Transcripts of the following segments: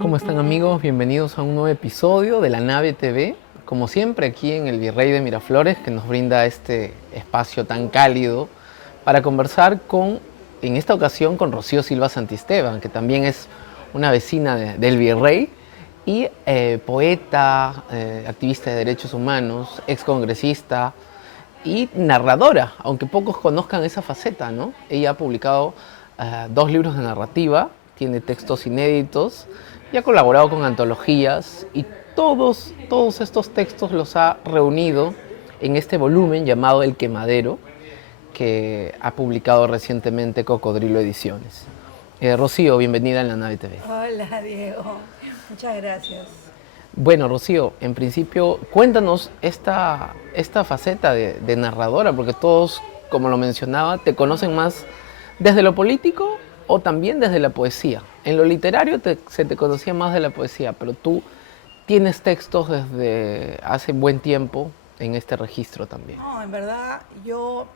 ¿Cómo están amigos? Bienvenidos a un nuevo episodio de La Nave TV. Como siempre aquí en el Virrey de Miraflores, que nos brinda este espacio tan cálido para conversar en esta ocasión con Rocío Silva Santisteban, que también es una vecina del Virrey y poeta, activista de derechos humanos, excongresista y narradora, aunque pocos conozcan esa faceta, ¿no? Ella ha publicado 2 libros de narrativa, tiene textos inéditos y ha colaborado con antologías y todos estos textos los ha reunido en este volumen llamado El Quemadero, que ha publicado recientemente Cocodrilo Ediciones. Rocío, bienvenida en La Nave TV. Hola Diego, muchas gracias. Bueno, Rocío, en principio, cuéntanos esta faceta de narradora, porque todos, como lo mencionaba, te conocen más desde lo político o también desde la poesía. En lo literario se te conocía más de la poesía, pero tú tienes textos desde hace buen tiempo en este registro también. No, en verdad yo,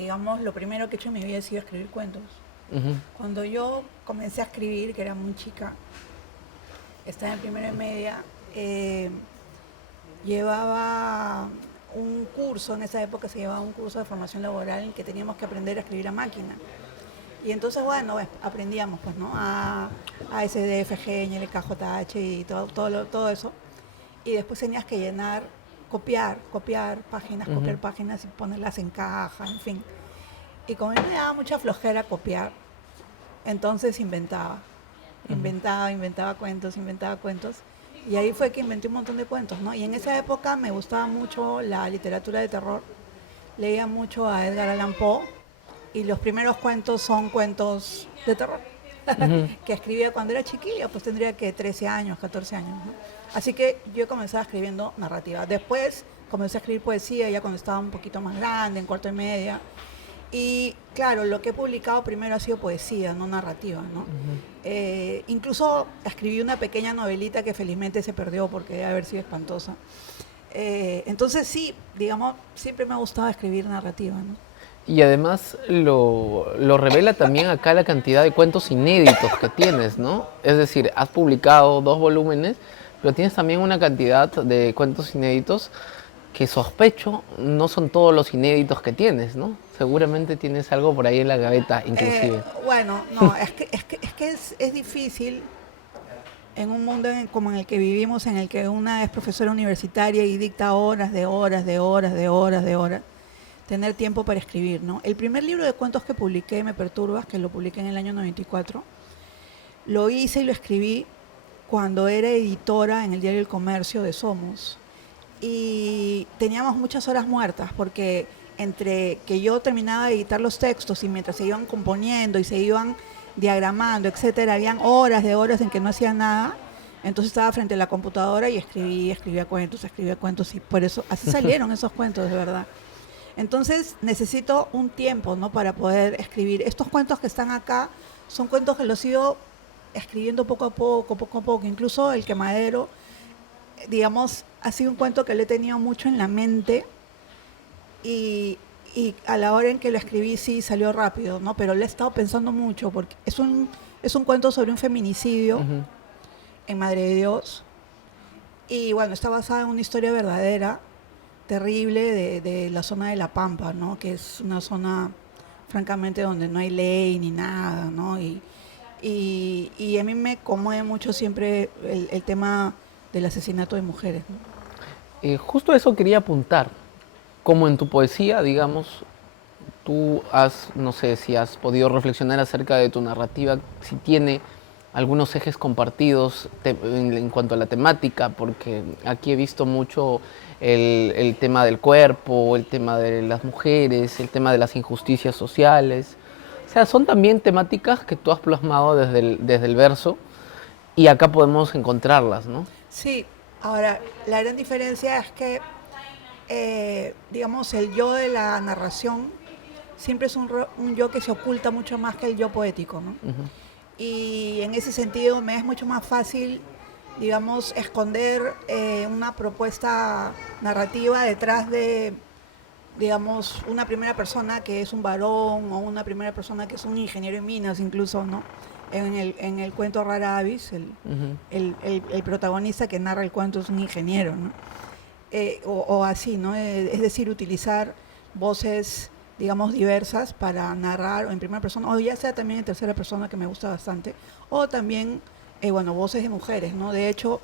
digamos, lo primero que he hecho en mi vida ha sido escribir cuentos. Cuando yo comencé a escribir, que era muy chica, estaba en primero y media, llevaba un curso, en esa época se llevaba un curso de formación laboral en que teníamos que aprender a escribir a máquina. Y entonces, bueno, aprendíamos, pues, ¿no? A S, D, F, G, L, K, J, H y todo eso. Y después tenías que llenar, copiar páginas, copiar páginas y ponerlas en caja, en fin. Y como a mí me daba mucha flojera copiar, entonces inventaba cuentos. Y ahí fue que inventé un montón de cuentos, ¿no? Y en esa época me gustaba mucho la literatura de terror. Leía mucho a Edgar Allan Poe y los primeros cuentos son cuentos de terror que escribía cuando era chiquilla, pues tendría que 13 años, 14 años, ¿no? Así que yo comenzaba escribiendo narrativa. Después comencé a escribir poesía ya cuando estaba un poquito más grande, en cuarto y media. Y claro, lo que he publicado primero ha sido poesía, no narrativa, ¿no? Incluso escribí una pequeña novelita que felizmente se perdió porque debe haber sido espantosa. Entonces sí, digamos, siempre me ha gustado escribir narrativa, ¿no? Y además lo revela también acá la cantidad de cuentos inéditos que tienes, ¿no? Es decir, has publicado 2 volúmenes, pero tienes también una cantidad de cuentos inéditos que sospecho no son todos los inéditos que tienes, ¿no? Seguramente tienes algo por ahí en la gaveta, inclusive. Bueno, no, es difícil en un mundo como en el que vivimos, en el que una es profesora universitaria y dicta horas, tener tiempo para escribir, ¿no? El primer libro de cuentos que publiqué, Me Perturbas, que lo publiqué en el año 94, lo hice y lo escribí cuando era editora en el diario El Comercio de Somos. Y teníamos muchas horas muertas porque entre que yo terminaba de editar los textos y mientras se iban componiendo y se iban diagramando, etcétera, habían horas en que no hacía nada. Entonces estaba frente a la computadora y escribía cuentos y por eso así salieron esos cuentos, de verdad. Entonces necesito un tiempo, ¿no?, para poder escribir. Estos cuentos que están acá son cuentos que los he ido escribiendo poco a poco. Incluso El Quemadero, digamos, ha sido un cuento que le he tenido mucho en la mente y a la hora en que lo escribí sí salió rápido, ¿no? Pero le he estado pensando mucho porque es un cuento sobre un feminicidio en Madre de Dios y bueno, está basada en una historia verdadera, terrible, de la zona de La Pampa, ¿no? Que es una zona francamente donde no hay ley ni nada, ¿no? Y a mí me conmueve mucho siempre el tema del asesinato de mujeres, ¿no? Justo eso quería apuntar. Como en tu poesía, digamos, tú no sé si has podido reflexionar acerca de tu narrativa, si tiene algunos ejes compartidos en cuanto a la temática, porque aquí he visto mucho el tema del cuerpo, el tema de las mujeres, el tema de las injusticias sociales. O sea, son también temáticas que tú has plasmado desde el verso y acá podemos encontrarlas, ¿no? Sí, ahora, la gran diferencia es que, digamos, el yo de la narración siempre es un yo que se oculta mucho más que el yo poético, ¿no? Y en ese sentido me es mucho más fácil, digamos, esconder una propuesta narrativa detrás de digamos, una primera persona que es un varón o una primera persona que es un ingeniero en minas incluso, ¿no? En el cuento Rara Avis, Ujú. el protagonista que narra el cuento es un ingeniero, ¿no? O así, ¿no? Es decir, utilizar voces, digamos, diversas para narrar o en primera persona, o ya sea también en tercera persona, que me gusta bastante, o también, bueno, voces de mujeres, ¿no? De hecho,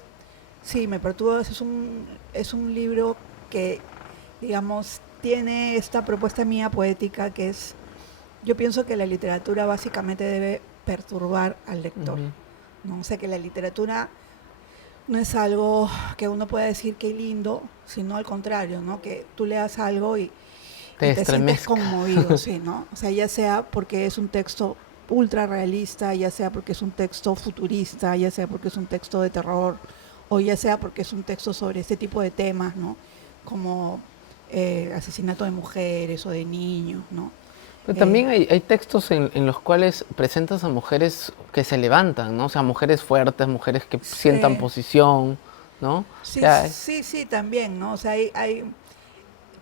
sí, Me perturba, es un libro que, digamos, tiene esta propuesta mía poética que es, yo pienso que la literatura básicamente debe perturbar al lector, Ujú. ¿no? O sea, que la literatura no es algo que uno pueda decir qué lindo, sino al contrario, ¿no? Que tú leas algo Te y te sientes estremezca. conmovido, sí, ¿no? O sea, ya sea porque es un texto ultra realista, ya sea porque es un texto futurista, ya sea porque es un texto de terror, o ya sea porque es un texto sobre este tipo de temas, ¿no? Como asesinato de mujeres o de niños, ¿no? Pero Eh, también hay textos en los cuales presentas a mujeres que se levantan, ¿no? O sea, mujeres fuertes, mujeres que sientan sí, posición, ¿no? O sí, sea, sí, sí, también, ¿no? O sea,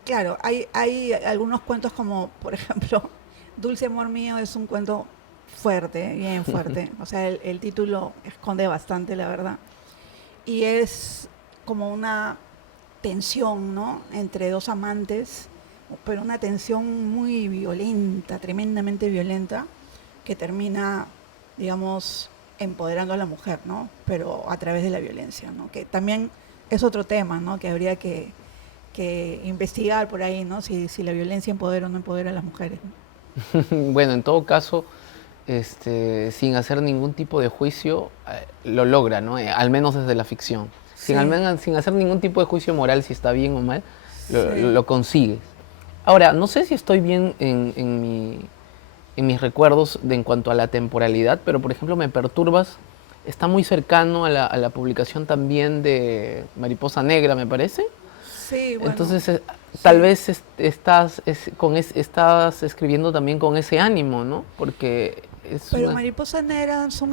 claro, hay algunos cuentos como, por ejemplo, Dulce Amor Mío es un cuento fuerte, bien fuerte. O sea, el título esconde bastante, la verdad. Y es como una tensión, ¿no? Entre dos amantes, pero una tensión muy violenta, tremendamente violenta, que termina, digamos, empoderando a la mujer, ¿no? Pero a través de la violencia, ¿no? Que también es otro tema, ¿no? Que habría que investigar por ahí, ¿no? Si la violencia empodera o no empodera a las mujeres, ¿no? bueno, en todo caso, sin hacer ningún tipo de juicio, lo logra, ¿no? Al menos desde la ficción. Sí, Sin hacer ningún tipo de juicio moral si está bien o mal, sí. lo consigues. Ahora, no sé si estoy bien en mis recuerdos en cuanto a la temporalidad, pero por ejemplo Me Perturbas está muy cercano a la publicación también de Mariposa Negra, me parece. Sí, bueno, Entonces, tal sí. vez estás escribiendo también con ese ánimo, ¿no? Porque es Pero una... Mariposa Negra son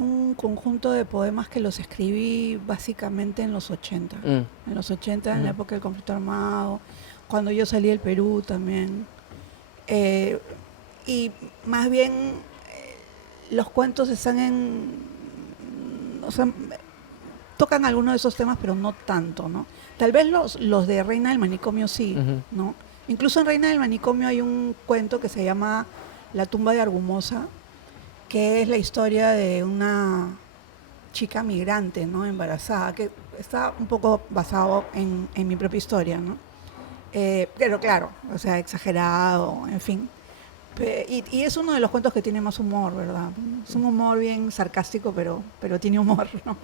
un conjunto de poemas que los escribí básicamente en los 80. Mm, En los 80, en la ujú, época del conflicto armado, cuando yo salí del Perú también. Eh, y más bien los cuentos están o sea, tocan algunos de esos temas, pero no tanto, ¿no? Tal vez los de Reina del Manicomio sí, ujú, ¿no? Incluso en Reina del Manicomio hay un cuento que se llama La tumba de Argumosa, que es la historia de una chica migrante, ¿no? Embarazada, que está un poco basado en mi propia historia, ¿no? Pero claro, o sea, exagerado, en fin. Y es uno de los cuentos que tiene más humor, ¿verdad? Es un humor bien sarcástico, pero tiene humor, ¿no?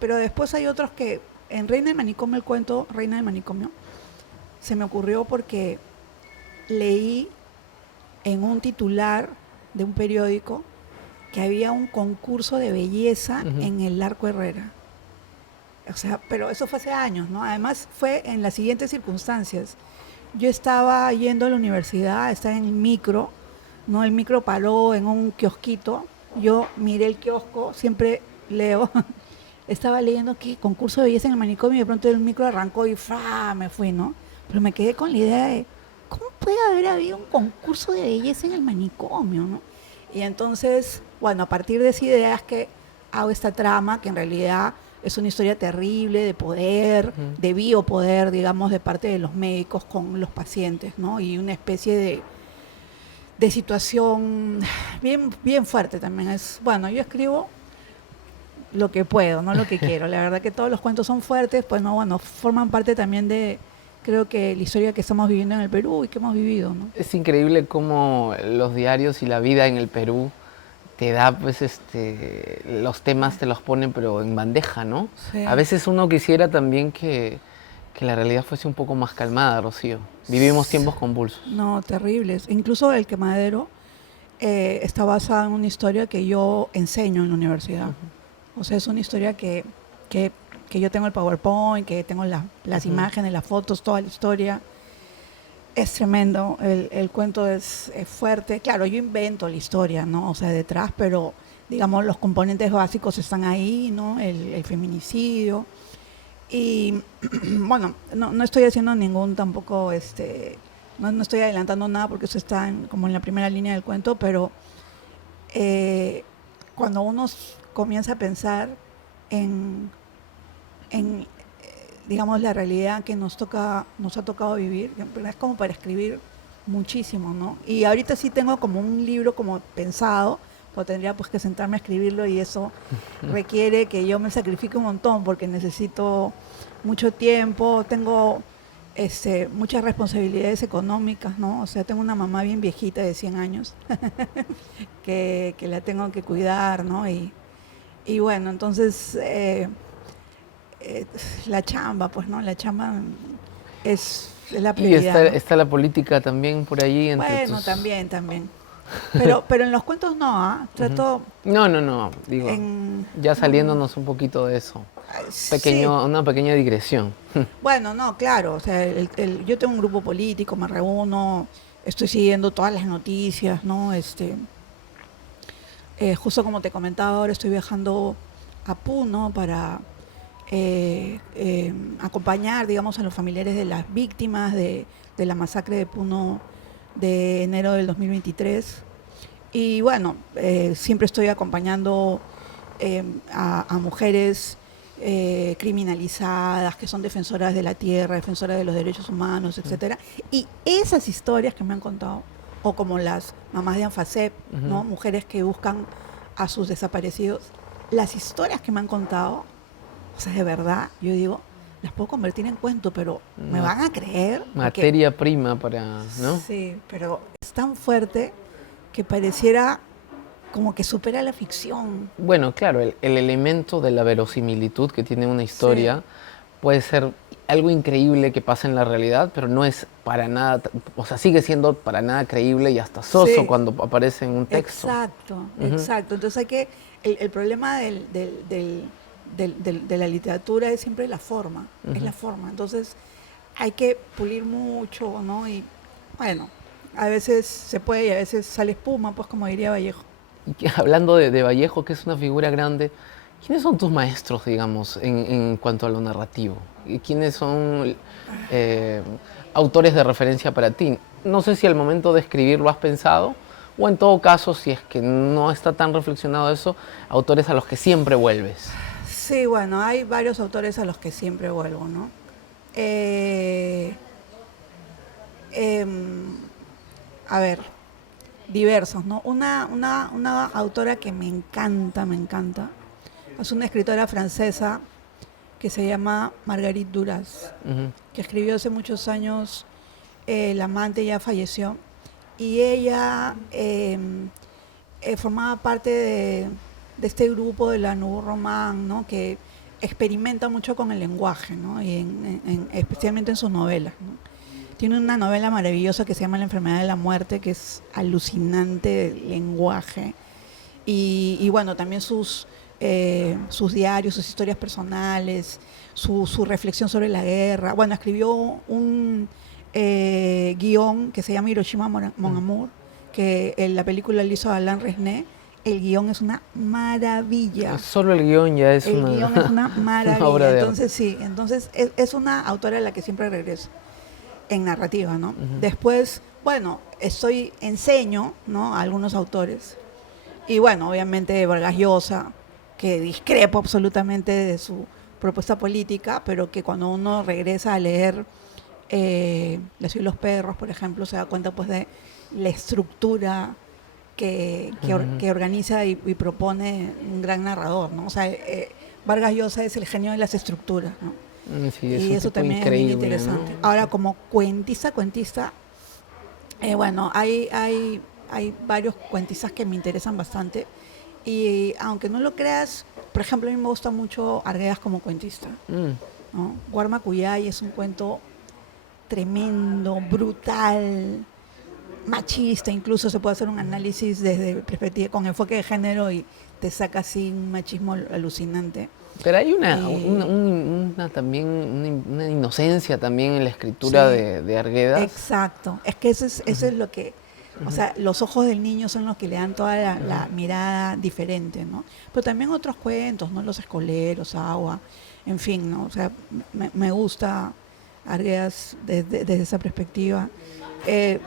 Pero después hay otros que, en Reina del Manicomio, el cuento Reina del Manicomio, se me ocurrió porque leí en un titular de un periódico que había un concurso de belleza ujú. en el Arco Herrera. O sea, pero eso fue hace años, ¿no? Además fue en las siguientes circunstancias. Yo estaba yendo a la universidad, estaba en el micro, ¿no? El micro paró en un kiosquito. Yo miré el kiosco, siempre leo. Estaba leyendo que concurso de belleza en el manicomio y de pronto el micro arrancó y ¡fra! Me fui, ¿no? Pero me quedé con la idea de, ¿cómo puede haber habido un concurso de belleza en el manicomio, ¿no? Y entonces, bueno, a partir de esa idea es que hago esta trama, que en realidad es una historia terrible de poder, de biopoder, digamos, de parte de los médicos con los pacientes, ¿no? Y una especie de situación bien, bien fuerte también. Es, bueno, yo escribo lo que puedo, no lo que quiero. La verdad que todos los cuentos son fuertes, pues no, bueno, forman parte también de, creo que la historia que estamos viviendo en el Perú y que hemos vivido, ¿no? Es increíble cómo los diarios y la vida en el Perú te da, pues, los temas te los ponen, pero en bandeja, ¿no? A Sí. veces uno quisiera también que la realidad fuese un poco más calmada, Rocío. Vivimos tiempos convulsos. No, terribles. Incluso El Quemadero está basado en una historia que yo enseño en la universidad. O sea, es una historia que, que yo tengo el PowerPoint, que tengo las Ujú. imágenes, las fotos, toda la historia. Es tremendo, el cuento es fuerte. Claro, yo invento la historia, ¿no? O sea, detrás, pero digamos los componentes básicos están ahí, ¿no? El feminicidio. Y bueno, no estoy haciendo ningún tampoco, no estoy adelantando nada porque eso está como en la primera línea del cuento, pero eh, cuando uno comienza a pensar en, en, digamos, la realidad que nos ha tocado vivir, es como para escribir muchísimo, ¿no? Y ahorita sí tengo como un libro como pensado, pues tendría pues que sentarme a escribirlo y eso requiere que yo me sacrifique un montón porque necesito mucho tiempo, tengo muchas responsabilidades económicas, ¿no? O sea, tengo una mamá bien viejita de 100 años que la tengo que cuidar, ¿no? Y bueno, entonces eh, la chamba, pues, ¿no? La chamba es la Y prioridad, ¿no? está la política también por allí entre Bueno, tus... también. Pero en los cuentos no, ¿ah? Ujú. Trato No, digo, en... ya No, saliéndonos un poquito de eso. sí, Una pequeña digresión. bueno, no, claro, o sea, yo tengo un grupo político, me reúno, estoy siguiendo todas las noticias, ¿no? Justo como te comentaba, ahora estoy viajando a Puno para acompañar, digamos, a los familiares de las víctimas de la masacre de Puno de enero del 2023. Y bueno, siempre estoy acompañando a mujeres criminalizadas, que son defensoras de la tierra, defensoras de los derechos humanos, etcétera. Y esas historias que me han contado, o como las mamás de Anfasep, Ujú. ¿no? Mujeres que buscan a sus desaparecidos, las historias que me han contado, o sea, de verdad, yo digo, las puedo convertir en cuento, pero ¿me Ma- van a creer? Porque Materia prima para, ¿no? sí, pero es tan fuerte que pareciera como que supera la ficción. Bueno, claro, el elemento de la verosimilitud que tiene una Sí, historia puede ser algo increíble que pasa en la realidad, pero no es para nada, o sea, sigue siendo para nada creíble y hasta soso sí, cuando aparece en un texto. exacto, Ujú, exacto. Entonces hay que, el problema de la literatura es siempre la forma, es ujú. la forma. Entonces hay que pulir mucho, ¿no? Y bueno, a veces se puede y a veces sale espuma, pues como diría Vallejo. Y hablando de Vallejo, que es una figura grande, ¿quiénes son tus maestros, digamos, en cuanto a lo narrativo? ¿Y quiénes son eh, autores de referencia para ti? No sé si al momento de escribir lo has pensado, o en todo caso, si es que no está tan reflexionado eso, autores a los que siempre vuelves. Sí, bueno, hay varios autores a los que siempre vuelvo, ¿no? Eh, em, a ver, diversos, ¿no? Una autora que me encanta, es una escritora francesa que se llama Marguerite Duras, Ujú, que escribió hace muchos años, el amante ya falleció, y ella formaba parte de este grupo de la Nouveau Roman, ¿no? Que experimenta mucho con el lenguaje, ¿no? Y especialmente en sus novelas, ¿no? Tiene una novela maravillosa que se llama La enfermedad de la muerte, que es alucinante el lenguaje. Y bueno, también sus diarios, sus historias personales, su reflexión sobre la guerra. Bueno, escribió un guión que se llama Hiroshima Mon ujú. Amour, que en la película le hizo Alain Resnais. El guión es una maravilla. Solo el guión ya es El guión es una una obra maravilla. de arte. Entonces, sí, entonces es una autora a la que siempre regreso en narrativa, ¿no? Ujú. Después, bueno, enseño, ¿no? A algunos autores. Y bueno, obviamente Vargas Llosa, que discrepo absolutamente de su propuesta política, pero que cuando uno regresa a leer La ciudad y los perros, por ejemplo, se da cuenta pues de la estructura Ujú. que organiza y propone un gran narrador, ¿no? O sea, Vargas Llosa es el genio de las estructuras, ¿no? Sí, es Y un eso tipo también es bien increíble, ¿no? interesante. Ahora, como cuentista, bueno, hay varios cuentistas que me interesan bastante. Y aunque no lo creas, por ejemplo, a mí me gusta mucho Arguedas como cuentista, Mm. ¿no? Guarma Cuyay es un cuento tremendo, brutal, machista, incluso se puede hacer un análisis desde perspectiva, con enfoque de género y te saca así un machismo alucinante. Pero hay Eh, también una inocencia también en la escritura sí, de Arguedas. exacto. Es que eso es lo que, O sea, los ojos del niño son los que le dan toda la mirada diferente, ¿no? Pero también otros cuentos, ¿no? Los escoleros, Agua, en fin, ¿no? O sea, me gusta Arguedas desde esa perspectiva. Eh,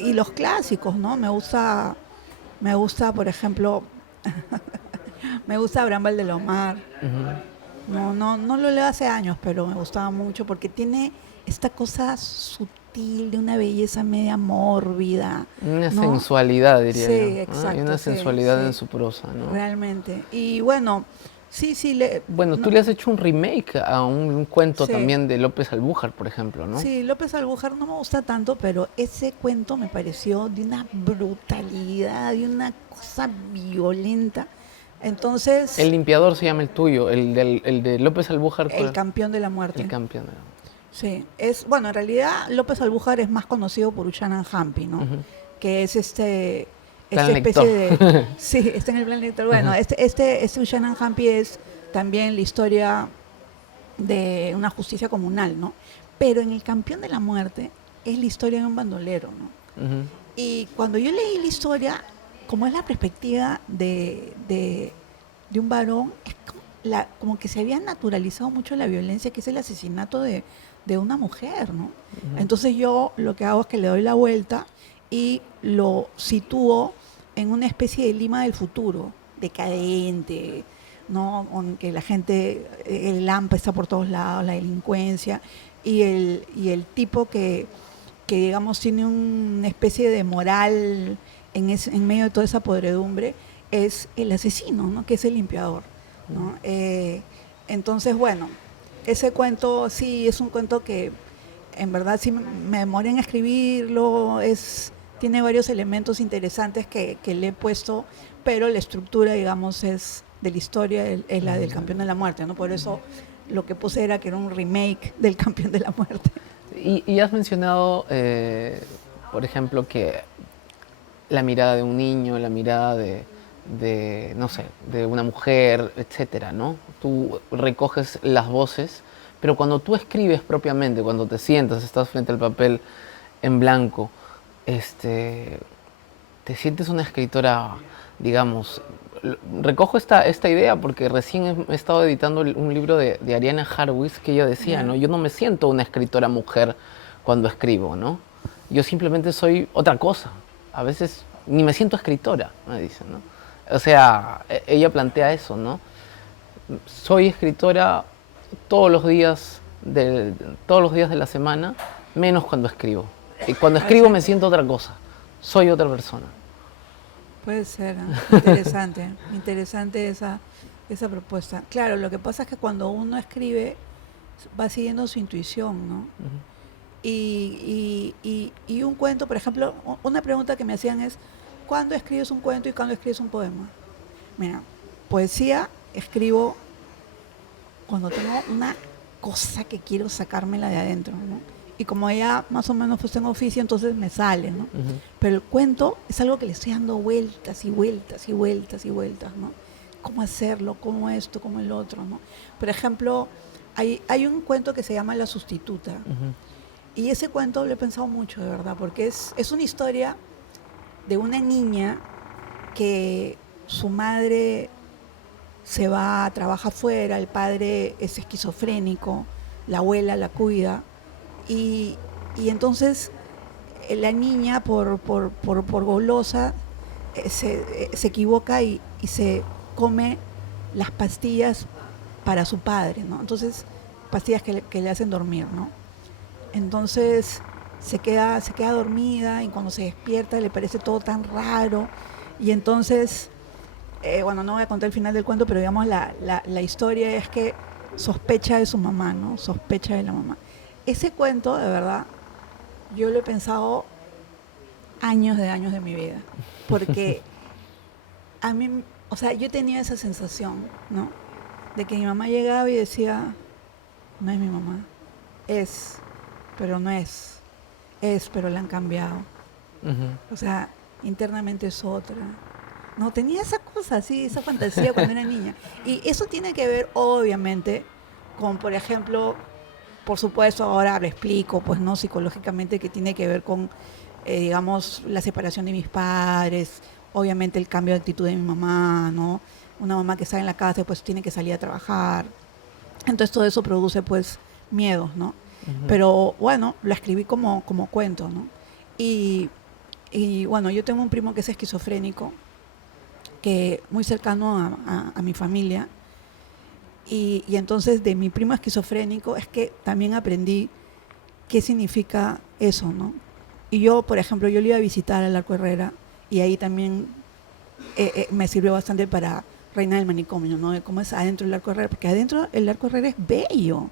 y los clásicos, ¿no? Me gusta, por ejemplo, me gusta Abraham Valdelomar. No lo leo hace años, pero me gustaba mucho porque tiene esta cosa sutil de una belleza media mórbida. Una ¿no? sensualidad, diría Sí, yo. ¿No? exacto. Hay una sí, sensualidad sí, en su prosa, ¿no? realmente. Y bueno, sí, Bueno, no, tú le has hecho un remake a un cuento sí. también de López Albújar, por ejemplo, ¿no? Sí, López Albújar no me gusta tanto, pero ese cuento me pareció de una brutalidad, de una cosa violenta. Entonces, El limpiador se llama el tuyo, el de López Albújar, el campeón de la muerte. el campeón. Sí, bueno, en realidad López Albújar es más conocido por Ushanan Hampi, ¿no? Que es Plan esta lector. especie de... Sí, está en el plan lector. Bueno, este Ushanan Hampi es también la historia de una justicia comunal, ¿no? Pero en el campeón de la muerte es la historia de un bandolero, ¿no? Y cuando yo leí la historia, como es la perspectiva de un varón, es como que se había naturalizado mucho la violencia, que es el asesinato de una mujer, ¿no? Entonces yo lo que hago es que le doy la vuelta y lo sitúo en una especie de Lima del futuro, decadente, ¿no? Que la gente, el hampa está por todos lados, la delincuencia, y el tipo que digamos tiene una especie de moral en medio de toda esa podredumbre, es el asesino, ¿no? Que es el limpiador, ¿no? Entonces, bueno, ese cuento sí es un cuento que en verdad sí me demoré en escribirlo, tiene varios elementos interesantes que le he puesto, pero la estructura, digamos, es de la historia, es la del campeón de la muerte, ¿no? Por eso lo que puse era que era un remake del campeón de la muerte. Y has mencionado, por ejemplo, que la mirada de un niño, la mirada no sé, de una mujer, etcétera, ¿no? Tú recoges las voces, pero cuando tú escribes propiamente, cuando te sientas, estás frente al papel en blanco, te sientes una escritora, digamos. Recojo esta idea porque recién he estado editando un libro de Ariana Harwitz que ella decía, ¿no? Yo no me siento una escritora mujer cuando escribo, ¿no? Yo simplemente soy otra cosa. A veces ni me siento escritora, me dice, ¿no? O sea, ella plantea eso, ¿no? Soy escritora todos los días de la semana, menos cuando escribo. Y cuando escribo me siento otra cosa. Soy otra persona. Puede ser, interesante, interesante esa propuesta. Claro, lo que pasa es que cuando uno escribe va siguiendo su intuición, ¿no? Y un cuento, por ejemplo, una pregunta que me hacían es, ¿cuándo escribes un cuento y cuándo escribes un poema? Mira, poesía escribo cuando tengo una cosa que quiero sacármela de adentro, ¿no? Y como ya más o menos pues tengo oficio, entonces me sale, ¿no? Pero el cuento es algo que le estoy dando vueltas y vueltas y vueltas y vueltas, ¿no? ¿Cómo hacerlo? ¿Cómo esto? ¿Cómo el otro? ¿no? Por ejemplo, hay un cuento que se llama La Sustituta. Y ese cuento lo he pensado mucho, de verdad, porque es una historia de una niña que su madre se va, trabaja afuera, el padre es esquizofrénico, la abuela la cuida, y entonces la niña por golosa se equivoca y se come las pastillas para su padre, ¿no? Entonces, pastillas que le hacen dormir, ¿no? Entonces se queda dormida y cuando se despierta le parece todo tan raro y entonces, bueno, no voy a contar el final del cuento, pero digamos la historia es que sospecha de su mamá, ¿no? Sospecha de la mamá. Ese cuento, de verdad, yo lo he pensado años de mi vida, porque a mí, o sea, yo tenía esa sensación, ¿no? De que mi mamá llegaba y decía, no es mi mamá, pero no es, pero la han cambiado. O sea, internamente es otra. No, tenía esa cosa así, esa fantasía cuando era niña. Y eso tiene que ver, obviamente, con, por ejemplo, por supuesto, ahora lo explico, pues no psicológicamente, que tiene que ver con digamos, la separación de mis padres, obviamente el cambio de actitud de mi mamá, ¿no? Una mamá que está en la casa pues tiene que salir a trabajar. Entonces todo eso produce pues miedos, ¿no? Ujú. Pero bueno, la escribí como cuento, ¿no? Y, y bueno, yo tengo un primo que es esquizofrénico, que muy cercano a mi familia. Y entonces de mi primo esquizofrénico es que también aprendí qué significa eso, ¿no? Y yo, por ejemplo, yo le iba a visitar al Arco Herrera y ahí también me sirvió bastante para Reina del Manicomio, ¿no? De cómo es adentro el Arco Herrera, porque adentro el Arco Herrera es bello,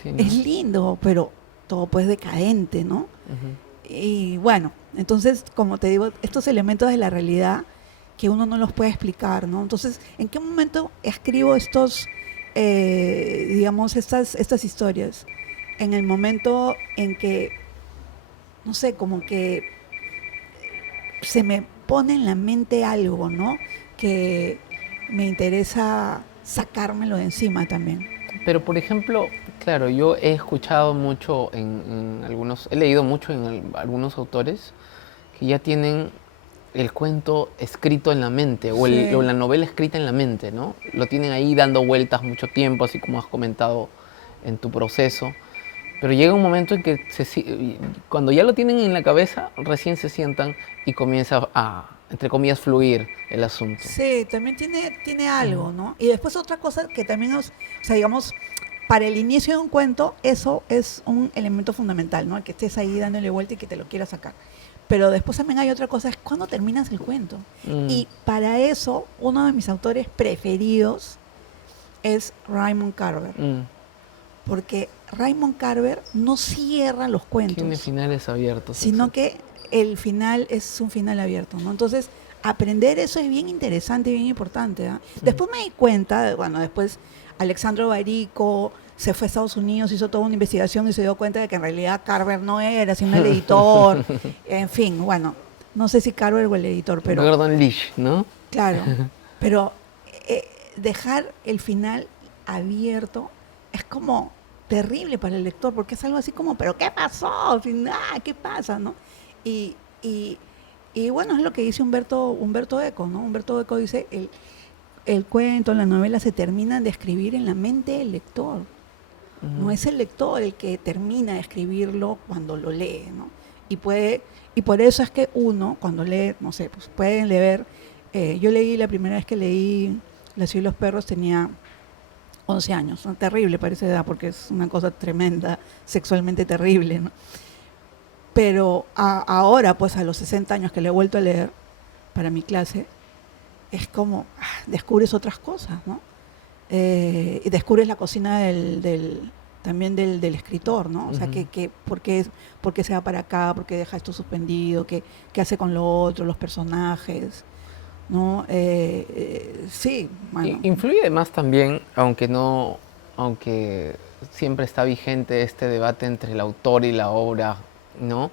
Sí, es ¿no? lindo, pero todo pues decadente, ¿no? Ujú. Y bueno, entonces, como te digo, estos elementos de la realidad que uno no los puede explicar, ¿no? Entonces, ¿en qué momento escribo digamos, estas historias? En el momento en que, no sé, como que se me pone en la mente algo, ¿no? Que me interesa sacármelo de encima también. Pero por ejemplo, claro, yo he escuchado mucho en algunos, he leído mucho en algunos autores que ya tienen el cuento escrito en la mente o Sí, la novela escrita en la mente, ¿no? Lo tienen ahí dando vueltas mucho tiempo, así como has comentado en tu proceso. Pero llega un momento en que cuando ya lo tienen en la cabeza, recién se sientan y comienza a, entre comillas, fluir el asunto. sí, también tiene algo, ¿no? Y después otra cosa que también o sea, digamos, para el inicio de un cuento, eso es un elemento fundamental, ¿no? El que estés ahí dándole vuelta y que te lo quieras sacar. Pero después también hay otra cosa, es cuando terminas el cuento. Mm, Y para eso, uno de mis autores preferidos es Raymond Carver. mm. Porque Raymond Carver no cierra los Tiene cuentos, finales abiertos, sino exacto. que el final es un final abierto, ¿no? Entonces, aprender eso es bien interesante y bien importante, ¿eh? Después me di cuenta, bueno, después Alexandro Barico se fue a Estados Unidos, hizo toda una investigación y se dio cuenta de que en realidad Carver no era, sino el editor, en fin, bueno, no sé si Carver o el editor, pero Gordon Lish, ¿no? claro, pero dejar el final abierto es como terrible para el lector, porque es algo así como, pero ¿qué pasó? Sin nada, ¿qué pasa? ¿No? Y, y, y bueno, es lo que dice Humberto Eco, ¿no? Humberto Eco dice, el cuento, la novela se terminan de escribir en la mente del lector. No Ujú. es el lector el que termina de escribirlo cuando lo lee, ¿no? Y puede, y por eso es que uno, cuando lee, no sé, pues pueden leer, yo leí la primera vez que leí La ciudad y los perros tenía 11 años, ¿no? Terrible para esa edad porque es una cosa tremenda, sexualmente terrible, ¿no? Pero ahora, pues a los 60 años que le he vuelto a leer para mi clase, es como descubres otras cosas, ¿no? Y descubres la cocina también del escritor, ¿no? O sea, Ujú. por qué se va para acá, por qué deja esto suspendido, qué hace con lo otro, los personajes, ¿no? Sí, bueno, Influye además también, aunque no, aunque siempre está vigente este debate entre el autor y la obra, ¿no?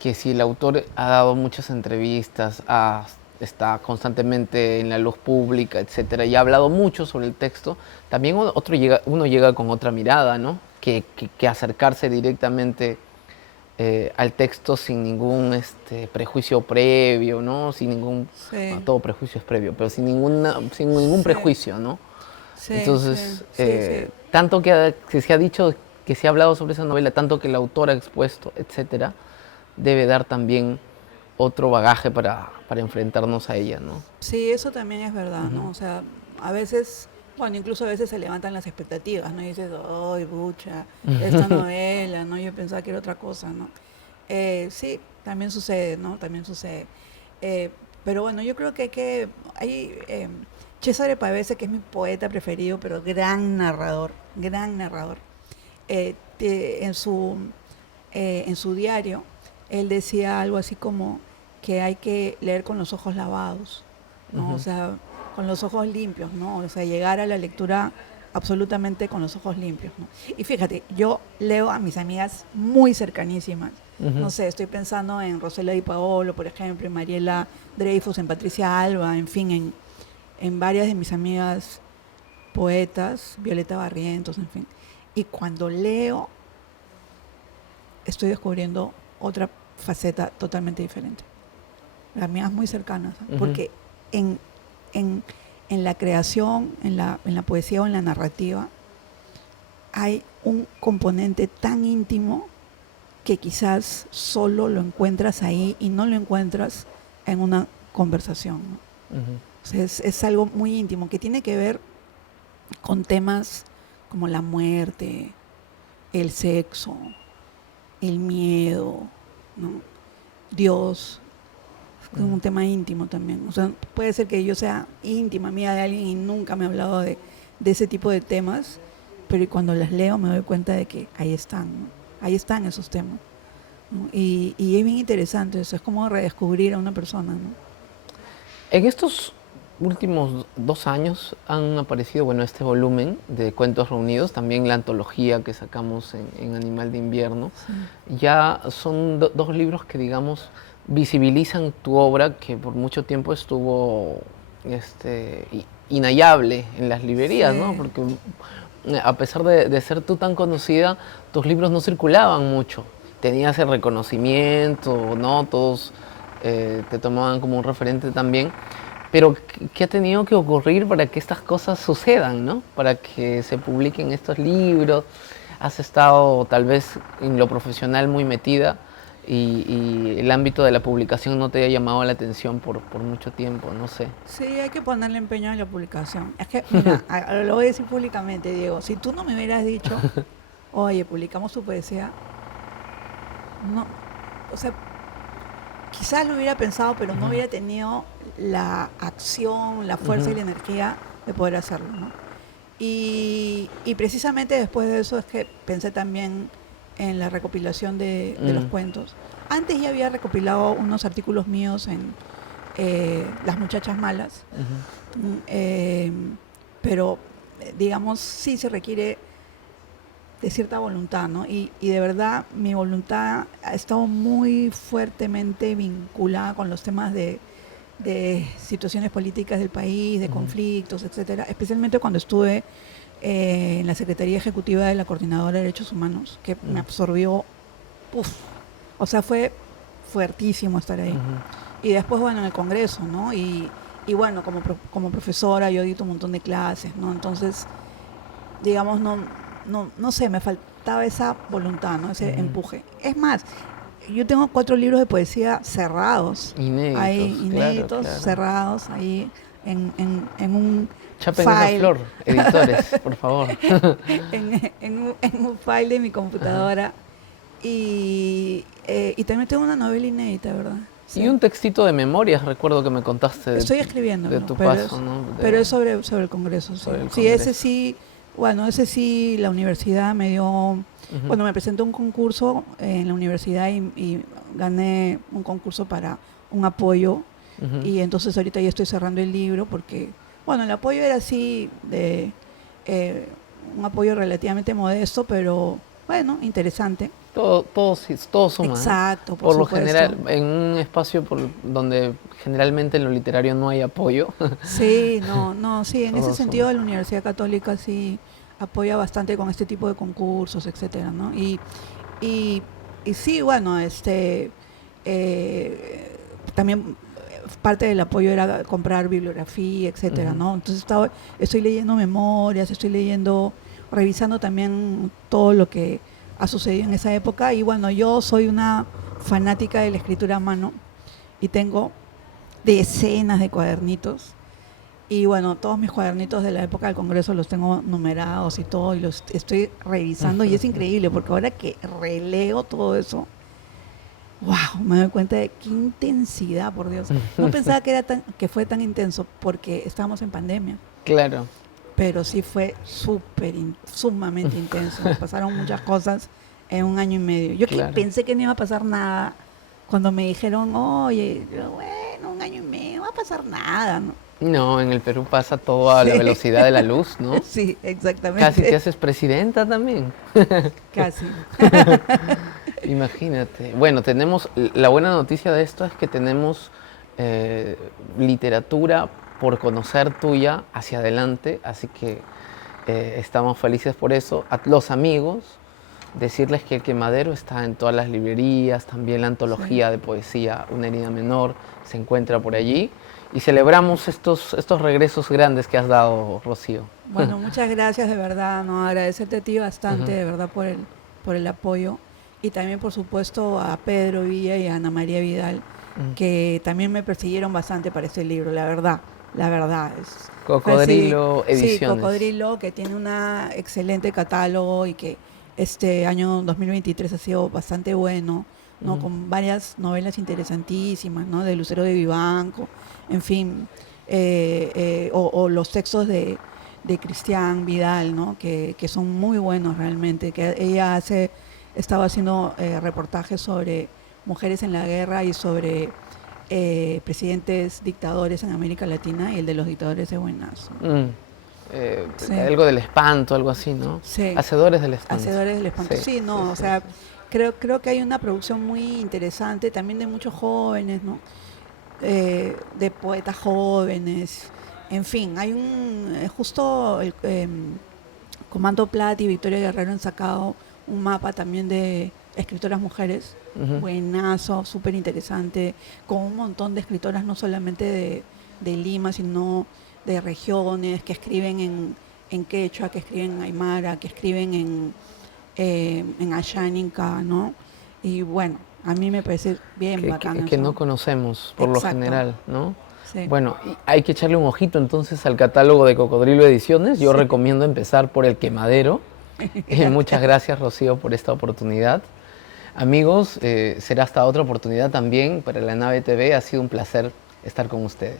Que si el autor ha dado muchas entrevistas, está constantemente en la luz pública, etcétera, y ha hablado mucho sobre el texto, también uno llega con otra mirada, ¿no? Que acercarse directamente al texto sin ningún prejuicio previo, ¿no? Sin ningún, bueno, sí, todo prejuicio es previo, pero sin ningún sí, prejuicio, ¿no? sí, sí, Entonces, sí, sí. tanto que se ha dicho, que se ha hablado sobre esa novela, tanto que el autor ha expuesto, etcétera, debe dar también otro bagaje para enfrentarnos a ella, ¿no? Sí, eso también es verdad, ¿no? Ujú. O sea, a veces, bueno, incluso a veces se levantan las expectativas, ¿no? Y dices, ¡ay, bucha! Esta novela, ¿no? Yo pensaba que era otra cosa, ¿no? Sí, también sucede, ¿no? También sucede. Eh, pero bueno, yo creo que Cesare Pavese, que es mi poeta preferido, pero gran narrador, en su diario, él decía algo así como que hay que leer con los ojos lavados, ¿no? O Ujú. sea, con los ojos limpios, ¿no? O sea, llegar a la lectura absolutamente con los ojos limpios, ¿no? Y fíjate, yo leo a mis amigas muy cercanísimas. No Ujú. sé, estoy pensando en Rosela Di Paolo, por ejemplo, en Mariela Dreyfus, en Patricia Alba, en fin, en varias de mis amigas poetas, Violeta Barrientos, en fin. Y cuando leo, estoy descubriendo otra faceta totalmente diferente. Las mías muy cercanas, porque en, en, en la creación, en la poesía o en la narrativa, hay un componente tan íntimo que quizás solo lo encuentras ahí y no lo encuentras en una conversación, ¿no? O sea, es algo muy íntimo que tiene que ver con temas como la muerte, el sexo, el miedo, ¿no? Dios. Es un tema íntimo también. O sea, puede ser que yo sea íntima mía de alguien y nunca me he hablado de ese tipo de temas, pero cuando las leo me doy cuenta de que ahí están, ¿no? Ahí están esos temas, ¿no? Y es bien interesante eso, es como redescubrir a una persona, ¿no? En estos últimos 2 años han aparecido, bueno, este volumen de cuentos reunidos, también la antología que sacamos en Animal de Invierno. Sí. Ya son dos libros que, digamos, visibilizan tu obra, que por mucho tiempo estuvo inhallable en las librerías, sí, ¿no? Porque a pesar de ser tú tan conocida, tus libros no circulaban mucho. Tenías el reconocimiento, ¿no? Todos te tomaban como un referente también. Pero ¿qué ha tenido que ocurrir para que estas cosas sucedan, ¿no? Para que se publiquen estos libros. Has estado tal vez en lo profesional muy metida y el ámbito de la publicación no te haya llamado la atención por mucho tiempo, no sé. Sí, hay que ponerle empeño en la publicación. Es que, mira, lo voy a decir públicamente, Diego, si tú no me hubieras dicho, oye, publicamos tu poesía, no, o sea, quizás lo hubiera pensado, pero no hubiera tenido la acción, la fuerza y la energía de poder hacerlo, ¿no? Y precisamente después de eso es que pensé también en la recopilación de los cuentos. Antes ya había recopilado unos artículos míos en Las Muchachas Malas, pero digamos sí se requiere de cierta voluntad, ¿no? Y de verdad mi voluntad ha estado muy fuertemente vinculada con los temas de situaciones políticas del país, de conflictos, etcétera, especialmente cuando estuve en la Secretaría Ejecutiva de la Coordinadora de Derechos Humanos, que me absorbió, o sea, fue fuertísimo estar ahí. Y después, bueno, en el Congreso, ¿no? Y bueno, como profesora yo dicto un montón de clases, ¿no? Entonces, digamos, no sé, me faltaba esa voluntad, ¿no? Ese empuje. Es más, yo tengo 4 libros de poesía cerrados. Inéditos, ahí, inéditos, claro. Cerrados, ahí en un Chapen file. esa flor, editores, por favor. en un file de mi computadora. Y también tengo una novela inédita, ¿verdad? Sí. Y un textito de memorias, recuerdo que me contaste. Estoy escribiendo de tu paso, ¿no? Pero es sobre el Congreso. Sí. Sobre el Sí, Congreso. ese sí, la universidad me dio... Bueno, me presenté a un concurso en la universidad y gané un concurso para un apoyo. Y entonces ahorita ya estoy cerrando el libro porque, bueno, el apoyo era así de un apoyo relativamente modesto, pero bueno, interesante. Todo suma. Exacto, por lo supuesto. general, en un espacio donde generalmente en lo literario no hay apoyo. Sí, sí, en ese sentido suma. la Universidad Católica sí apoya bastante con este tipo de concursos, etcétera, ¿no? Y sí, bueno, también parte del apoyo era comprar bibliografía, etcétera, ¿no? Entonces estoy leyendo memorias, revisando también todo lo que ha sucedido en esa época. Y bueno, yo soy una fanática de la escritura a mano y tengo decenas de cuadernitos. Y bueno, todos mis cuadernitos de la época del Congreso los tengo numerados y todo, y los estoy revisando. Y es increíble, porque ahora que releo todo eso, wow, me doy cuenta de qué intensidad, por Dios. No pensaba que fue tan intenso, porque estábamos en pandemia. Claro. Pero sí fue sumamente intenso. Pasaron muchas cosas en 1 año y medio. Yo pensé que no iba a pasar nada cuando me dijeron, oye, bueno, 1 año y medio, no va a pasar nada, ¿no? No, en el Perú pasa todo a la velocidad de la luz, ¿no? Sí, exactamente. Casi te haces presidenta también. Casi. Imagínate. Bueno, la buena noticia de esto es que tenemos literatura por conocer tuya hacia adelante, así que estamos felices por eso. A los amigos, decirles que El Quemadero está en todas las librerías, también la antología de poesía Una herida menor se encuentra por allí. Y celebramos estos regresos grandes que has dado, Rocío. Bueno, muchas gracias de verdad, ¿no? Agradecerte a ti bastante, de verdad, por el apoyo. Y también, por supuesto, a Pedro Villa y a Ana María Vidal, que también me persiguieron bastante para este libro, la verdad. La verdad. Cocodrilo Ediciones. Sí, Cocodrilo, que tiene un excelente catálogo y que este año 2023 ha sido bastante bueno, ¿no? Con varias novelas interesantísimas, ¿no? De Lucero de Vivanco, en fin, o los textos de Cristian Vidal, ¿no? Que son muy buenos realmente, que ella estaba haciendo reportajes sobre mujeres en la guerra y sobre presidentes dictadores en América Latina, y el de los dictadores es buenazo. Sí. Algo del espanto, algo así, ¿no? Sí. Hacedores del espanto. Hacedores del espanto, sí, no, sí, o sea, creo que hay una producción muy interesante, también de muchos jóvenes, ¿no? De poetas jóvenes, en fin, hay justo el Comando Plat y Victoria Guerrero han sacado un mapa también de escritoras mujeres, buenazo, súper interesante, con un montón de escritoras no solamente de Lima, sino de regiones, que escriben en quechua, que escriben en aymara, que escriben en ayánica, ¿no? Y bueno, a mí me parece bien bacán. Que no conocemos por lo general, ¿no? Sí. Bueno, hay que echarle un ojito entonces al catálogo de Cocodrilo Ediciones. Yo recomiendo empezar por El Quemadero. Muchas gracias, Rocío, por esta oportunidad. Amigos, será hasta otra oportunidad también para La Nave TV. Ha sido un placer estar con ustedes.